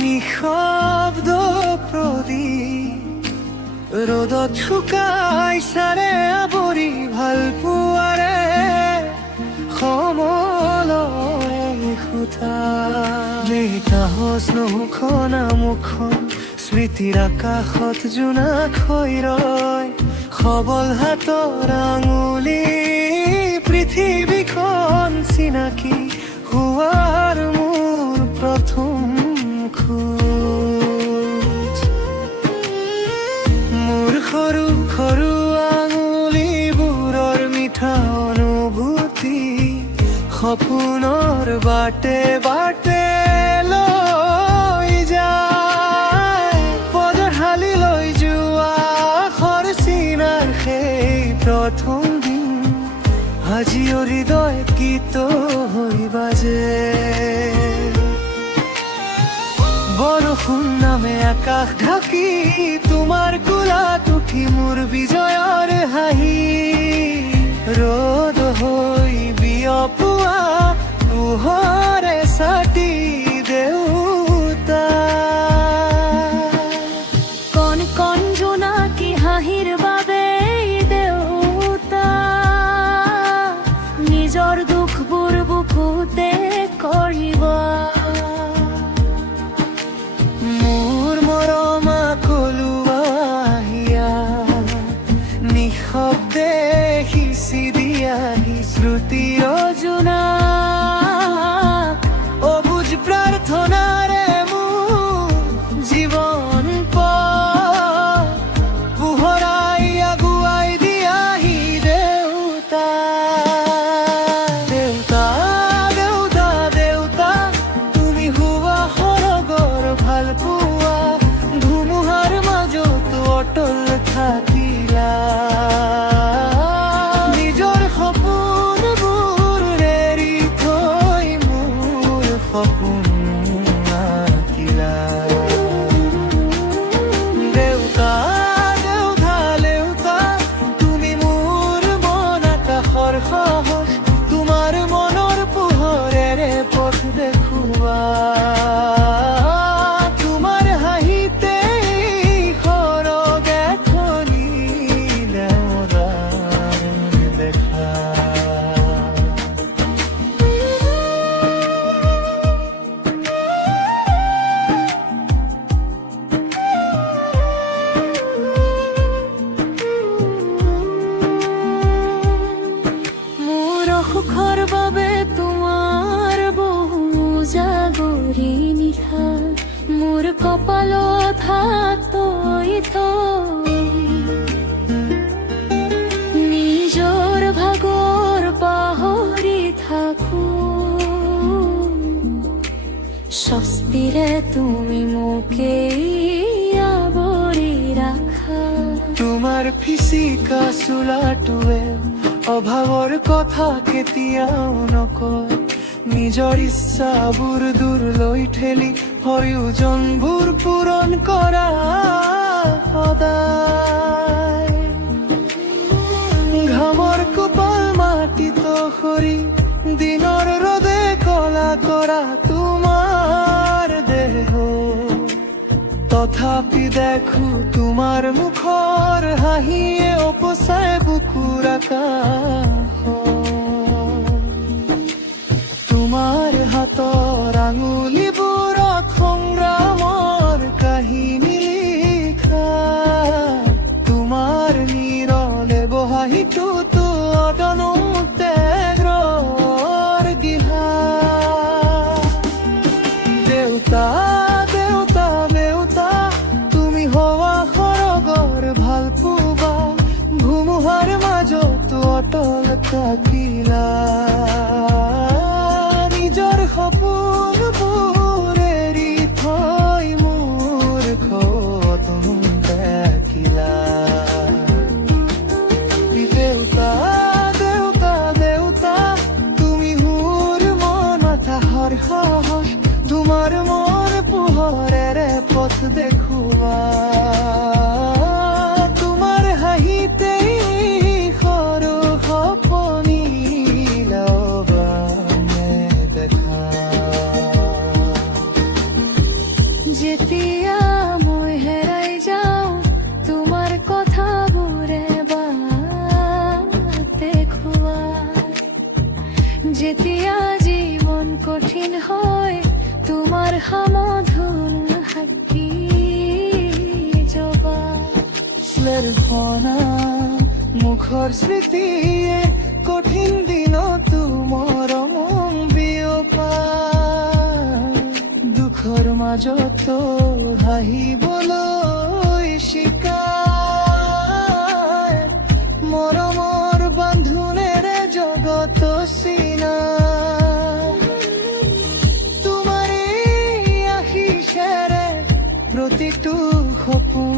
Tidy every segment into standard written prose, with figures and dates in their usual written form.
নিঃশব্দ প্ৰদীপ ৰ'দত শুকাই চাৰে আৱৰি ভাল পোৱাৰে সমলয় খুঁটা সহজ নৌখনা মুখন স্মৃতিৰ আকাশত জোনাক হৈ ৰয় সবল হাতৰ আঙুলি পৃথিৱীখন চিনাকি হোৱাৰ মোৰ প্ৰথম খোজ মোৰ সৰু সৰু আঙুলিবোৰৰ মিঠা অনুভূতি সপোনৰ বাটে বাটে লৈ যায় পদহালি লৈ যোৱা খৰচিনাৰ সেই প্ৰথম দিন আজিও হৃদয় গীত হৈ বাজে বৰষুণ নামে আকাশ ঢাকি তোমাৰ কোলাত উঠি মোৰ বিজয়ৰ হাঁহি ৰ'দ হৈ বিয়পোৱা পোহৰে চাটি দেউতা কণ কণ জোনাকী হাঁহিৰ বাবে দেউতা নিজৰ দুখবোৰ বুকুতে কৰিব মোৰ মৰমা কলুৱাহিয়া নিঃশব্দে সিঁচি দিয়াহি শ্ৰুতিৰ জোনাক অবুজ প্ৰাৰ্থনাৰে মোৰ জীৱন পোহৰাই আগুৱাই দিয়াহি দেউতা দেউতা দেউতা দেউতা তুমি হোৱা সৰগৰ ভাল পোৱা ধুমুহাৰ মাজত অটল থাকিলা নিজৰ সপোনবোৰ এৰি থৈ মোৰ সপোন আঁকিলা দেউতা দেউতা দেউতা তুমি মোৰ মন আকাশৰ সাহস তোমাৰ মনৰ পোহৰেৰে পথ দেখুৱা তোমাৰ হাঁহিতে সৰগ এখনি লেওদাৰ দেখা মোৰ সুখৰ বাবে তোমাৰ বহু জাগৰি নিশা মোৰ কপালত হাত তৈ থৈ নিজৰ ভাগৰ পাহৰি থাকো স্বস্তিৰে তুমি মোকে আৱৰি ৰাখা তোমাৰ ফিচিকা চোলাটোৱে অভাৱৰ কথা কেতিয়াও নকয় নিজৰ ইচ্ছাবোৰ দূৰলৈ ঠেলি প্ৰয়োজনবোৰ পূৰণ কৰা সদায় ঘামৰ কোপাল মাটিত সৰি দিনৰ ৰ'দে কলা কৰা তোমাৰ দেহ তথাপি দেখো তোমাৰ মুখৰ হাঁহিয়ে উপচাই বুকুৰ আকাশ তোমাৰ হাতৰ আঙুলিবোৰত সংগ্ৰামৰ কাহিনী লিখা তোমাৰ নিৰলে বহাহিটোতো অদনুত্তেগ্ৰৰ দিহা দেউতা দেউতা দেউতা তুমি হোৱা সৰগৰ ভাল পোৱা ধুমুহাৰ মাজত অটল থাকিলা নিজৰ সপোনবোৰ এৰি থৈ মোৰ সপোন দেখিলা দেউতা দেউতা দেউতা তুমি মোৰ মন আকাশৰ সাহস তোমাৰ মন পোহৰেৰে পথ দেখুৱা তোমাৰ হাঁহিতেই সৰু সপনি লয় যেতিয়া মই হেৰাই যাওঁ তোমাৰ কথা বোৰে দেখুৱাই, যেতিয়া জীৱন কঠিন হয় তোমাৰ সামধুৰ সাক্ষী জবা। স্নেহনা মুখৰ স্মৃতিয়ে কঠিন দিনতো মৰম বিয়পায়, দুখৰ মাজতো হাঁহিবলৈ শিকায়, মৰমৰ বান্ধোনেৰে জগত চিনায়। তোমাৰ এই আশীষেৰে প্ৰতিটো সপোন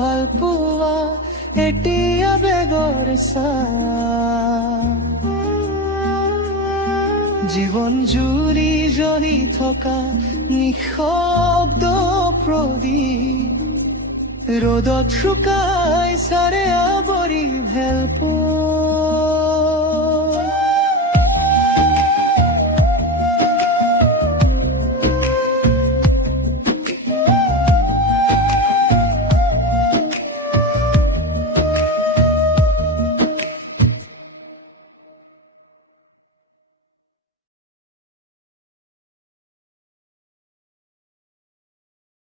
ভাল পোৱা এতিয়া বেগৰ জীৱন জুৰি জ্বলি থকা নিঃশব্দ প্ৰদীপ, ৰ'দত শুকাই চাৰে আৱৰি ভেল